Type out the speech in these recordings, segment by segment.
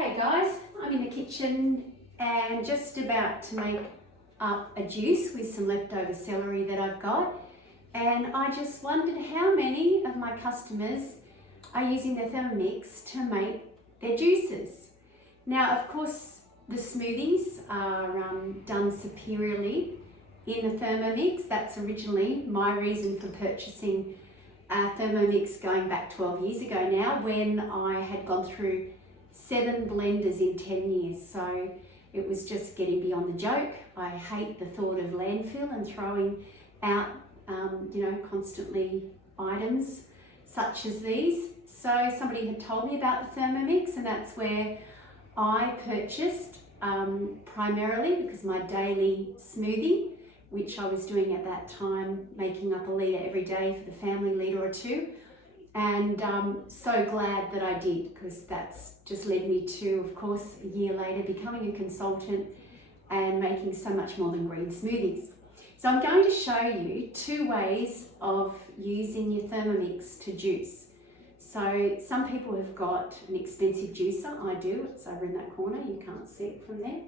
Hey guys, I'm in the kitchen and just about to make up a juice with some leftover celery that I've got, and I just wondered how many of my customers are using their Thermomix to make their juices. Now of course the smoothies are done superiorly in the Thermomix. That's originally my reason for purchasing a Thermomix going back 12 years ago now, when I had gone through 7 blenders in 10 years. So it was just getting beyond the joke. I hate the thought of landfill and throwing out, constantly items such as these. So somebody had told me about the Thermomix, and that's where I purchased primarily, because my daily smoothie, which I was doing at that time, making up a litre every day for the family, litre or two. And so glad that I did, because that's just led me to, of course, a year later becoming a consultant and making so much more than green smoothies. So I'm going to show you 2 ways of using your Thermomix to juice. So some people have got an expensive juicer. I do. It's over in that corner. You can't see it from there,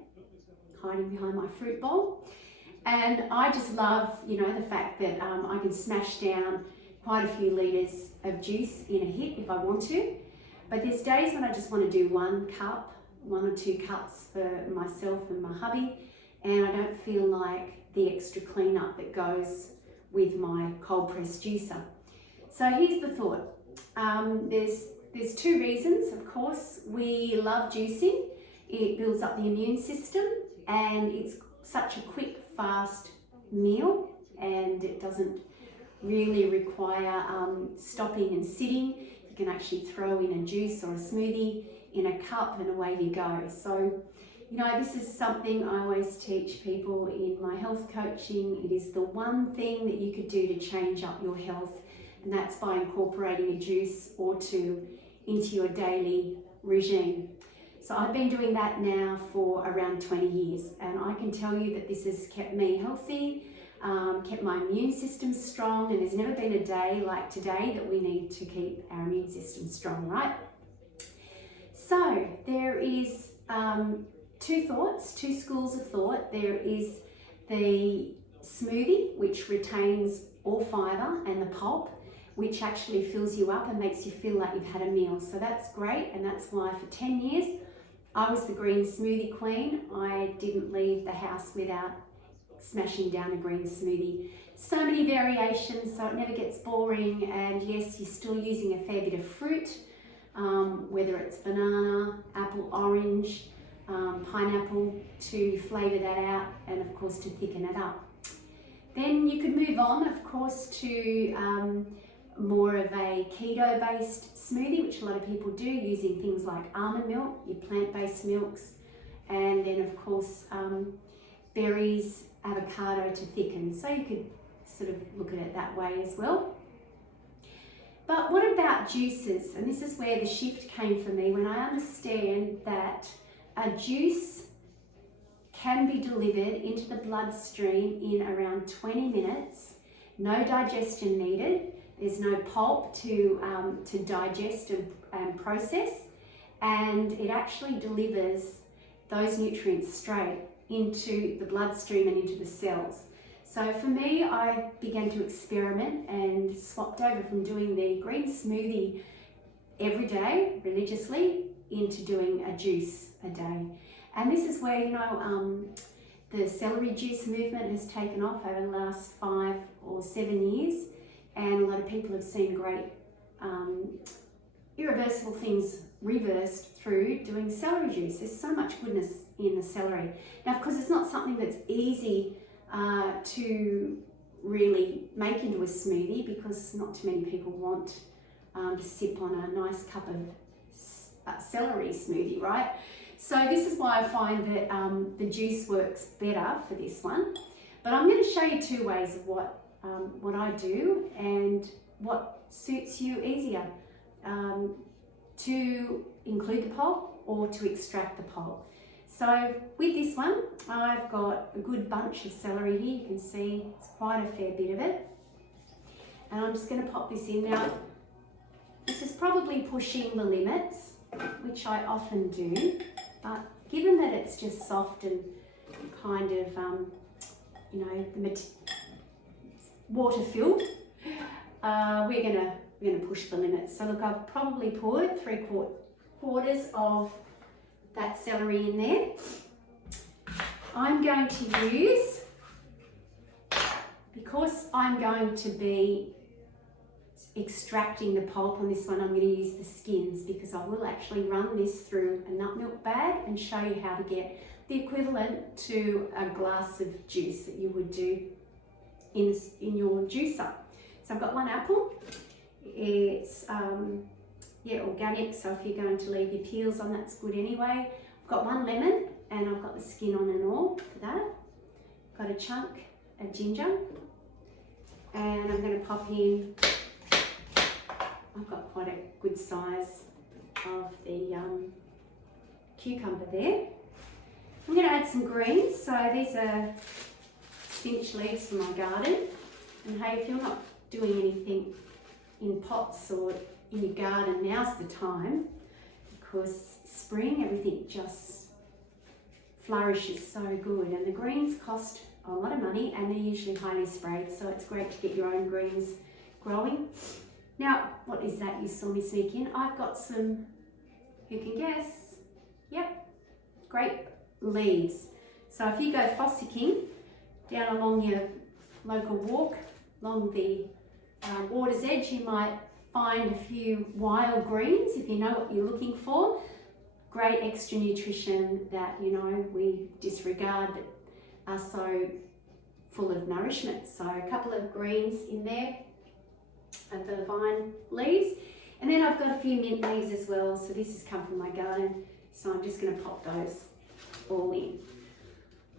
hiding behind my fruit bowl. And I just love, the fact that I can smash down quite a few litres of juice in a hit if I want to. But there's days when I just want to do 1 or 2 cups for myself and my hubby, and I don't feel like the extra cleanup that goes with my cold press juicer. So here's the thought. There's 2 reasons, of course. We love juicing. It builds up the immune system, and it's such a quick, fast meal, and it doesn't really require stopping and sitting. You can actually throw in a juice or a smoothie in a cup and away you go. So, this is something I always teach people in my health coaching. It is the one thing that you could do to change up your health, and that's by incorporating a juice or 2 into your daily regime. So I've been doing that now for around 20 years, and I can tell you that this has kept me healthy, kept my immune system strong, and there's never been a day like today that we need to keep our immune system strong, right? So there is 2 schools of thought. There is the smoothie, which retains all fibre and the pulp, which actually fills you up and makes you feel like you've had a meal. So that's great, and that's why for 10 years I was the green smoothie queen. I didn't leave the house without smashing down a green smoothie. So many variations, so it never gets boring, and yes, you're still using a fair bit of fruit, whether it's banana, apple, orange, pineapple, to flavour that out and of course to thicken it up. Then you could move on, of course, to more of a keto-based smoothie, which a lot of people do, using things like almond milk, your plant-based milks, and then of course berries, avocado to thicken. So you could sort of look at it that way as well. But what about juices? And this is where the shift came for me, when I understand that a juice can be delivered into the bloodstream in around 20 minutes, no digestion needed. There's no pulp to digest and process, and it actually delivers those nutrients straight into the bloodstream and into the cells. So for me, I began to experiment and swapped over from doing the green smoothie every day religiously into doing a juice a day. And this is where, the celery juice movement has taken off over the last 5 or 7 years. And a lot of people have seen great irreversible things reversed through doing celery juice. There's so much goodness in the celery. Now, of course, it's not something that's easy to really make into a smoothie, because not too many people want to sip on a nice cup of celery smoothie, right? So this is why I find that the juice works better for this one. But I'm going to show you 2 ways of what I do and what suits you easier, to include the pulp or to extract the pulp. So with this one, I've got a good bunch of celery here. You can see it's quite a fair bit of it. And I'm just going to pop this in. Now, this is probably pushing the limits which I often do, but given that it's just soft and kind of, you know, water filled, we're gonna push the limit. So look, I've probably poured 3/4 of that celery in there. I'm going to use, because I'm going to be extracting the pulp on this one, I'm going to use the skins, because I will actually run this through a nut milk bag and show you how to get the equivalent to a glass of juice that you would do in your juicer. So I've got 1 apple. It's organic, so if you're going to leave your peels on, that's good anyway. I've got 1 lemon, and I've got the skin on and all for that. Got a chunk of ginger, and I'm going to pop in, I've got quite a good size of the cucumber there. I'm going to add some greens. So these are spinach leaves from my garden. And hey, if you're not doing anything in pots or in your garden, now's the time, because spring, everything just flourishes so good. And the greens cost a lot of money, and they're usually highly sprayed, so it's great to get your own greens growing. Now, what is that you saw me sneak in? I've got some, who can guess? Yep, grape leaves. So if you go fossicking down along your local walk, along the water's edge, you might find a few wild greens if you know what you're looking for. Great extra nutrition that, you know, we disregard but are so full of nourishment. So a couple of greens in there, of the vine leaves, and then I've got a few mint leaves as well. So this has come from my garden, so I'm just going to pop those all in.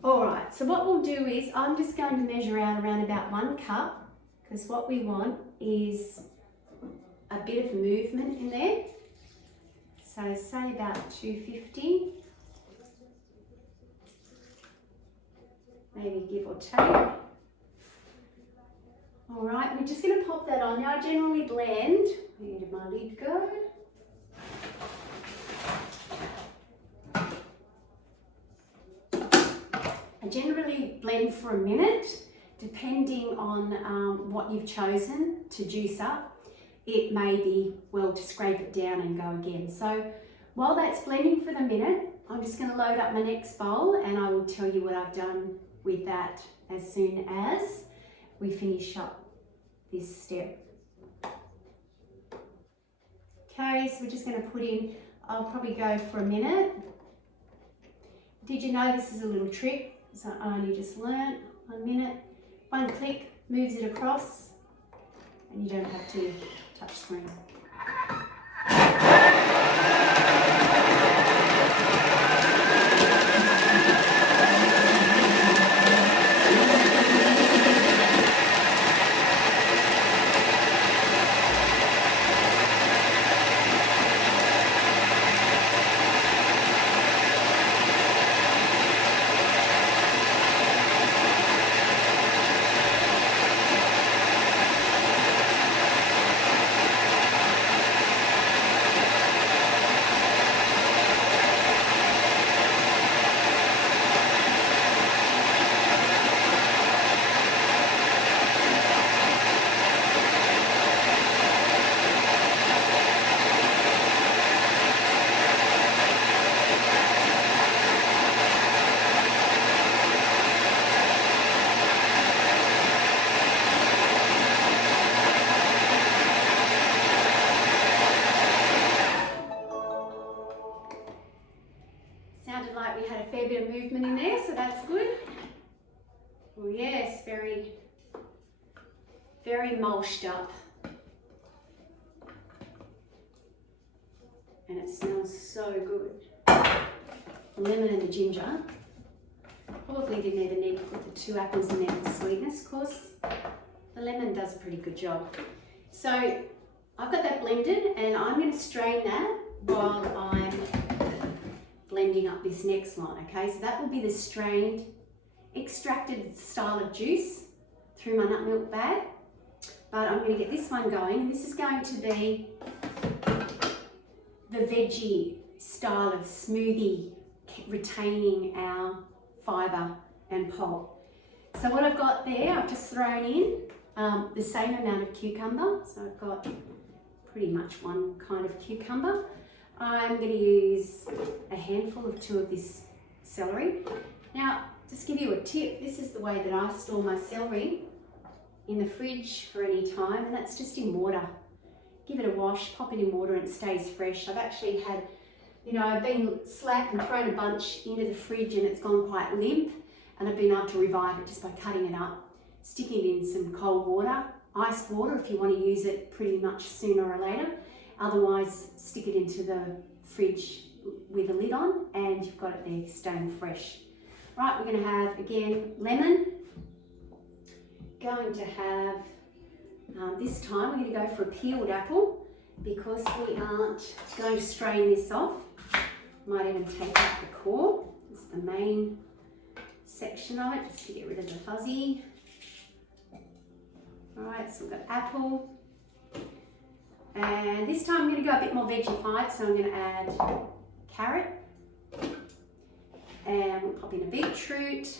All right, so what we'll do is I'm just going to measure out around about 1 cup, because what we want is a bit of movement in there. So say about 250, maybe give or take. All right, we're just going to pop that on. Now I generally blend. Where did my lid go? I generally blend for a minute, depending on what you've chosen to juice up. It may be well to scrape it down and go again. So while that's blending for the minute, I'm just going to load up my next bowl, and I will tell you what I've done with that as soon as we finish up this step. Okay, so we're just going to put in, I'll probably go for a minute. Did you know this is a little trick? So I only just learnt. 1 minute, 1 click moves it across, and you don't have to touch screen. Sounded like we had a fair bit of movement in there, so that's good. Oh yes, very, very mulched up. And it smells so good. The lemon and the ginger. Probably didn't even need to put the 2 apples in there for sweetness, of course. The lemon does a pretty good job. So I've got that blended, and I'm going to strain that while I'm blending up this next line, okay? So that will be the strained, extracted style of juice through my nut milk bag. But I'm going to get this one going, and this is going to be the veggie style of smoothie, retaining our fibre and pulp. So what I've got there, I've just thrown in the same amount of cucumber. So I've got pretty much one kind of cucumber. I'm going to use a handful of 2 of this celery. Now, just give you a tip, this is the way that I store my celery in the fridge for any time, and that's just in water. Give it a wash, pop it in water, and it stays fresh. I've actually had, I've been slack and thrown a bunch into the fridge and it's gone quite limp, and I've been able to revive it just by cutting it up, sticking it in some cold water, ice water if you want to use it pretty much sooner or later. Otherwise, stick it into the fridge with a lid on and you've got it there staying fresh. Right, we're going to have, again, lemon. Going to have, this time we're going to go for a peeled apple because we aren't going to strain this off. Might even take out the core. This is the main section of it, just to get rid of the fuzzy. Alright, so we've got apple. And this time I'm going to go a bit more veggified, so I'm going to add carrot. And we'll pop in a beetroot.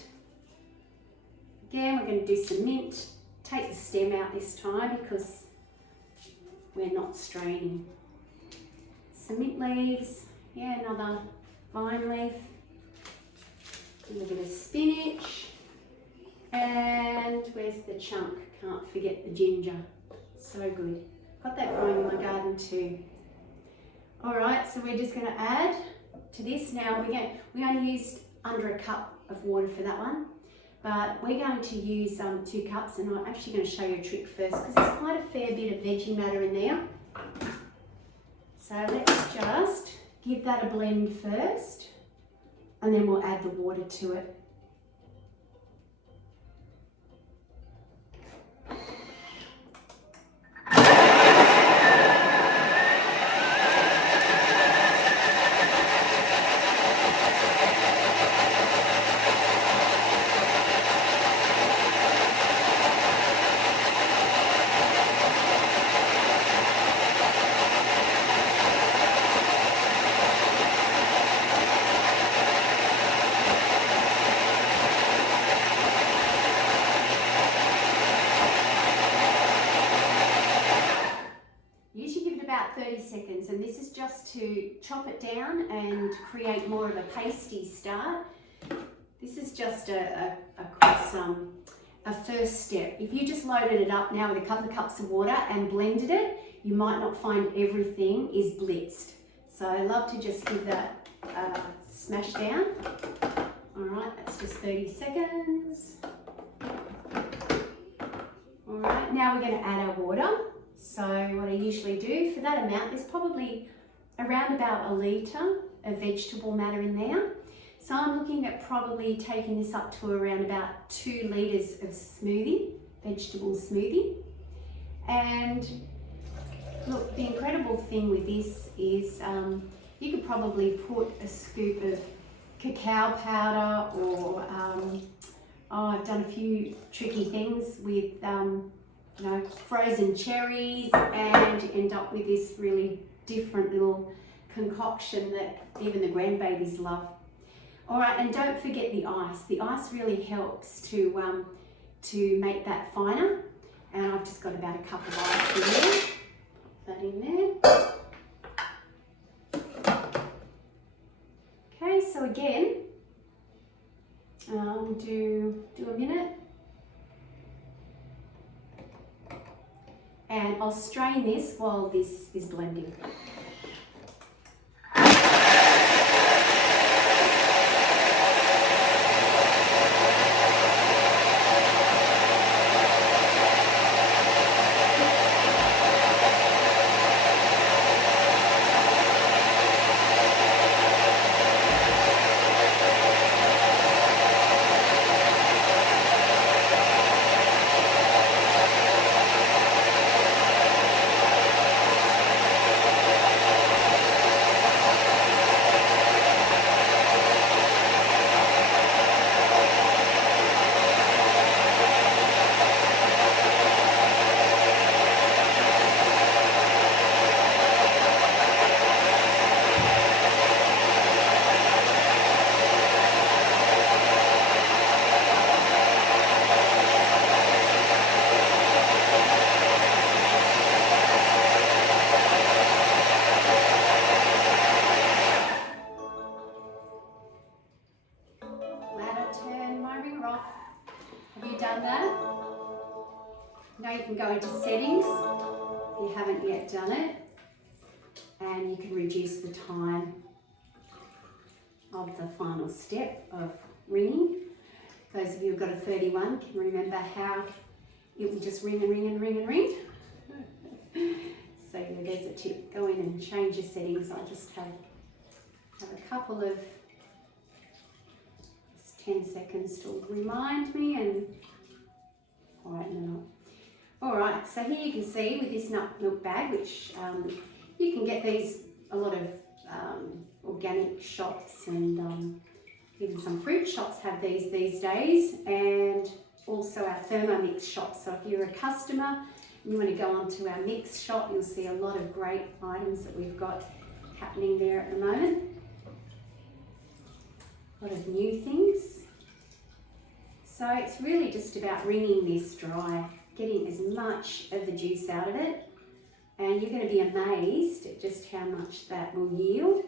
Again, we're going to do some mint. Take the stem out this time because we're not straining. Some mint leaves. Yeah, another vine leaf. A little bit of spinach. And where's the chunk? Can't forget the ginger. So good. Got that growing in my garden too. All right, so we're just going to add to this. Now we only used under a cup of water for that one, but we're going to use 2 cups, and I'm actually going to show you a trick first because there's quite a fair bit of veggie matter in there. So let's just give that a blend first, and then we'll add the water to it. About 30 seconds, and this is just to chop it down and create more of a pasty start. This is just a first step. If you just loaded it up now with a couple of cups of water and blended it, you might not find everything is blitzed. So I love to just give that a smash down. All right, that's just 30 seconds. All right, now we're going to add our water. So what I usually do for that amount, there's probably around about 1 litre of vegetable matter in there. So I'm looking at probably taking this up to around about 2 litres of smoothie, vegetable smoothie. And look, the incredible thing with this is you could probably put a scoop of cacao powder or I've done a few tricky things with frozen cherries, and you end up with this really different little concoction that even the grandbabies love. All right, and don't forget the ice. The ice really helps to make that finer. And I've just got about a cup of ice in there. Put that in there. Okay, so again, do a minute. And I'll strain this while this is blending. can go into settings if you haven't yet done it, and you can reduce the time of the final step of ringing. Those of you who've got a 31 can remember how it will just ring and ring and ring and ring. So yeah, there's a tip. Go in and change your settings. I'll just have a couple of 10 seconds to remind me and quieten it up. All right, so here you can see with this nut milk bag, which you can get these a lot of organic shops, and even some fruit shops have these days, and also our Thermomix shop. So if you're a customer and you want to go onto our mix shop, you'll see a lot of great items that we've got happening there at the moment. A lot of new things. So it's really just about wringing this dry, getting as much of the juice out of it, and you're going to be amazed at just how much that will yield.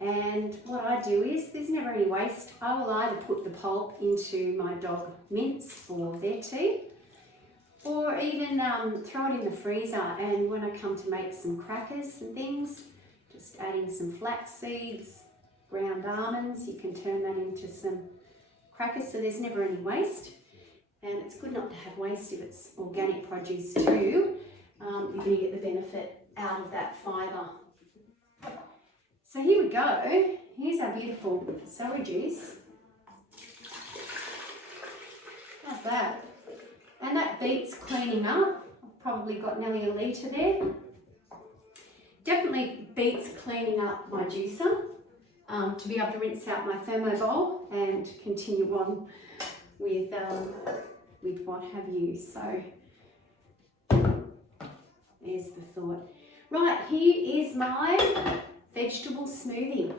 And what I do is, there's never any waste. I will either put the pulp into my dog mints for their tea, or even throw it in the freezer, and when I come to make some crackers and things, just adding some flax seeds, ground almonds, you can turn that into some crackers, so there's never any waste. And it's good not to have waste if it's organic produce too. You're going to get the benefit out of that fibre. So here we go. Here's our beautiful celery juice. How's that? And that beats cleaning up. I've probably got nearly a litre there. Definitely beats cleaning up my juicer. To be able to rinse out my thermo bowl and continue on with what have you. So there's the thought. Right, here is my vegetable smoothie.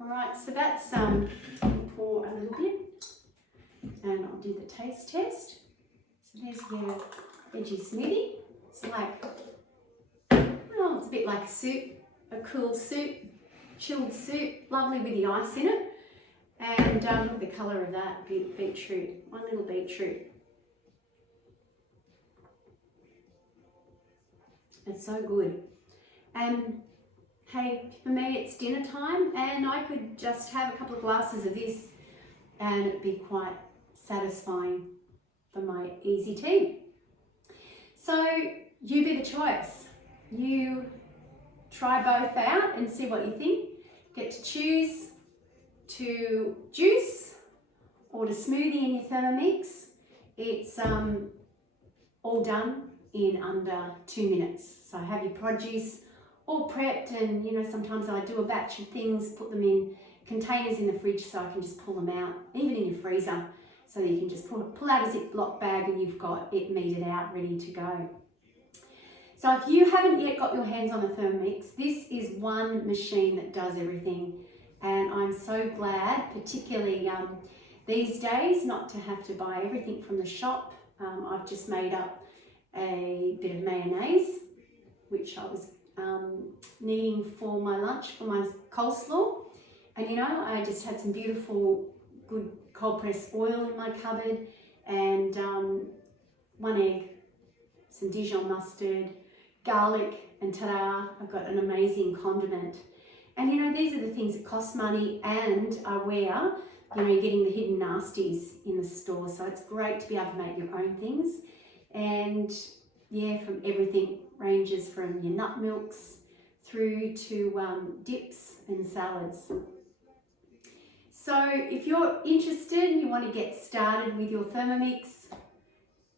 All right, so that's pour a little bit, and I'll do the taste test. So there's your veggie smoothie. It's like, well, it's a bit like a soup, a cool soup, chilled soup, lovely with the ice in it. And look at the colour of that, beetroot, one little beetroot. It's so good. Hey, for me it's dinner time, and I could just have a couple of glasses of this and it'd be quite satisfying for my easy tea. So you be the choice. You try both out and see what you think. Get to choose to juice or to smoothie in your Thermomix. It's all done in under 2 minutes. So have your produce all prepped, and you know, sometimes I do a batch of things, put them in containers in the fridge so I can just pull them out, even in your freezer, so that you can just pull out a Ziploc bag and you've got it meted out, ready to go. So if you haven't yet got your hands on a Thermomix, this is one machine that does everything. And I'm so glad, particularly these days, not to have to buy everything from the shop. I've just made up a bit of mayonnaise, which I was needing for my lunch, for my coleslaw. And you know, I just had some beautiful, good cold pressed oil in my cupboard, and 1 egg, some Dijon mustard, garlic, and ta-da, I've got an amazing condiment. And you know, these are the things that cost money and are where, you know, you're getting the hidden nasties in the store. So it's great to be able to make your own things. And yeah, from everything, ranges from your nut milks through to dips and salads. So if you're interested and you want to get started with your Thermomix,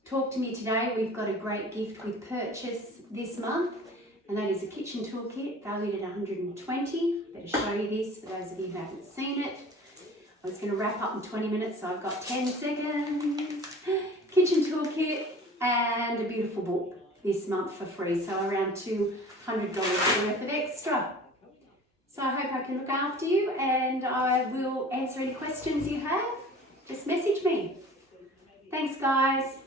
talk to me today. We've got a great gift with purchase this month, and that is a kitchen toolkit valued at $120. Better show you this for those of you who haven't seen it. I was going to wrap up in 20 minutes, so I've got 10 seconds. Kitchen toolkit and a beautiful book this month for free, so around $200 worth of extra. So I hope I can look after you, and I will answer any questions you have. Just message me. Thanks, guys.